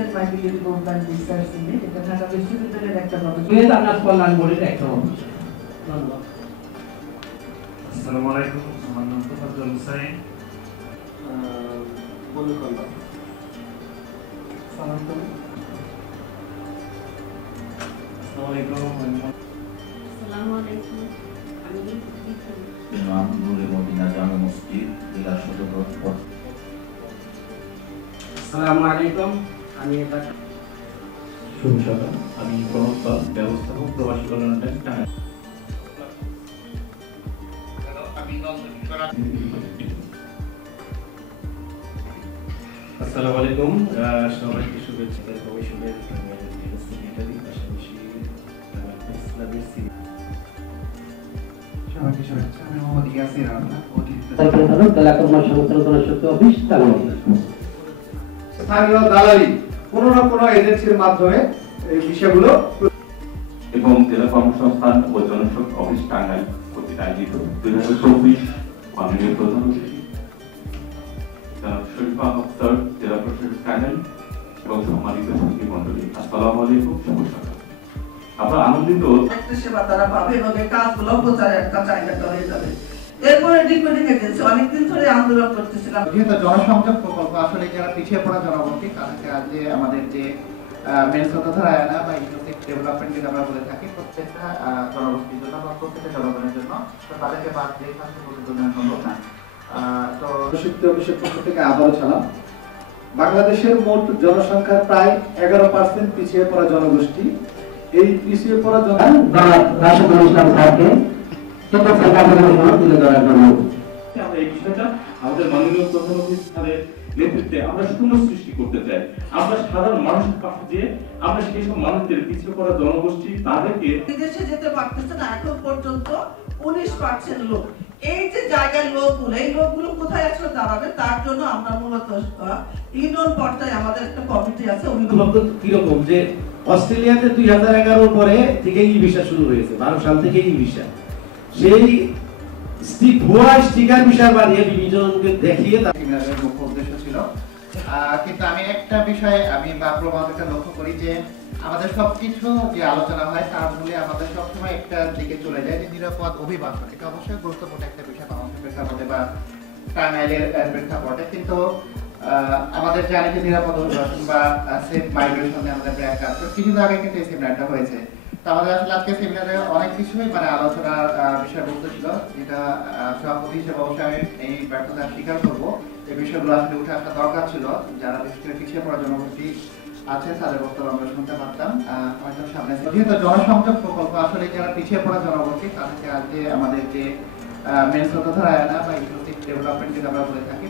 Educated might be involved in research in it. এটা ঢাকা বিশ্ববিদ্যালয়ের একটা গবেষণা। এটা আপনার কল্যাণ বোর্ডের একটা অফিস। ধন্যবাদ। আসসালামু আলাইকুম, আমার নাম তোফাজ্জল হোসেন। বলে কল্যাণ। সালাম করুন। আসসালামু আলাইকুম। আসসালামু আলাইকুম। আমি ইমাম নূরে মদিনা জামে মসজিদ জেলা সদর। আসসালামু আলাইকুম। আমি শুভ সকাল, আমি প্রণব পাল, ব্যবস্থাপক প্রবাসী কল্যাণ ট্রাস্ট টাঙ্গাইল। আসসালামু আলাইকুম, সবাইকে শুভেচ্ছা। কমিশনের সেক্রেটারি, পাশাপাশি ইসলামের সিনিয়র। সবাইকে শুভেচ্ছা। আমি মোহাম্মদ ইয়াসির আহমেদ, অতিরিক্ত জেলা কর্মসংস্থান অফিস টাঙ্গাইল। স্থানীয় দালালি কোনো না কোনো এজেন্সির মাধ্যমে এই বিষয়গুলো এবং জেলা কর্মসংস্থান ও জনসংযোগ অফিস টাঙ্গাইল কর্তৃক আয়োজিত 2024 মাননীয় প্রধান অতিথি জনাব শরীফা আখতার, জেলা প্রশাসক টাঙ্গাইল এবং সম্মানিত সচিব মন্ডলী, আসসালামু আলাইকুম, শুভ সকাল। আমরা আনন্দিত একটা সেবা তারা পাবে এবং এই কাজগুলো প্রচারের একটা জায়গা হয়ে যাবে। এরপরে ডিকোডিং এজেন্সি অনেকদিন ধরে আন্দোলন করতেছিলাম। যেহেতু জনসংযোগ প্রকল্প আসলে যারা পিছিয়ে পড়া জনগোষ্ঠী তাদেরকে আজকে আমাদের যে মেন স্বতন্ত্র আয়না বা ইকোনমিক ডেভেলপমেন্ট যেটা আমরা বলে থাকি প্রত্যেকটা জনগোষ্ঠীর জন্য বা প্রত্যেকটা জনগণের জন্য, তো তাদেরকে বাদ দিয়ে কাজটা প্রতিযোগিতা সম্ভব না। তো শিক্ষা অফিসের পক্ষ থেকে আবারও জানাম, বাংলাদেশের মোট জনসংখ্যার প্রায় 11% পিছিয়ে পড়া জনগোষ্ঠী। এই পিছিয়ে পড়া রাশিদুল ইসলাম স্যারকে তুলে ধরার জন্য আমরা এই বিষয়টা আমাদের মাননীয় প্রধান অতিথি স্যারের নেতৃত্বে আমরা শূন্য সৃষ্টি করতে চাই। আমরা সাধারণ মানুষের পাশে দিয়ে আমরা সেই সব মানুষদের পিছিয়ে পড়া জনগোষ্ঠী তাদেরকে বিদেশে যেতে পারতেছে না এখন পর্যন্ত 19% লোক। এই যে জায়গার লোকগুলো, এই লোকগুলো কোথায় আসলে দাঁড়াবে তার জন্য আমরা মূলত ইউনিয়ন পর্যায়ে আমাদের একটা কমিটি আছে। কিরকম যে অস্ট্রেলিয়াতে 2011 পরে থেকে ই ভিসা শুরু হয়েছে, 12 সাল থেকে ই ভিসা, সেই ভুয়া স্টিকার ভিসা বানিয়ে বিভিন্নকে দেখিয়ে সেমিনারের মুখ্য উদ্দেশ্য ছিল। কিন্তু আমি একটা বিষয় বা প্রভাবটা লক্ষ্য করি যে আমাদের সবকিছু যে আলোচনা হয় তার মূলে আমাদের সবসময় একটা দিকে চলে যায় যে নিরাপদ অভিবাসন। এটা অবশ্যই গুরুত্বপূর্ণ একটা বিষয় বাংলাদেশের প্রেক্ষাপটে বা টাঙ্গাইলের প্রেক্ষাপটে, কিন্তু আমাদের জানি যে নিরাপদ অভিবাসন বা সেফ মাইগ্রেশন আমাদের ব্র্যাক আছে। কিছুদিন আগে কিন্তু এই সেমিনারটা হয়েছে। তো আমাদের আসলে আজকে সেমিনারে অনেক কিছুই আলোচনার বিষয়বস্তু ছিল, যেটা সভাপতি হিসেবে অবশ্যই আমি এই ব্যর্থতা স্বীকার করবো। এই বিষয়গুলো আসলে উঠে আসা দরকার ছিল, যারা বিশেষ করে পিছিয়ে পড়া জনগোষ্ঠী আছে তাদের বক্তব্য আমরা শুনতে পারতাম। হয়তো সামনে যেহেতু জনসংযোগ প্রকল্প আসলে যারা পিছিয়ে পড়া জনগোষ্ঠী তাদেরকে আজকে আমাদের যে মেন স্রোতধারা আয়না বা ইকোনমিক ডেভেলপমেন্ট যেটা আমরা বলে থাকি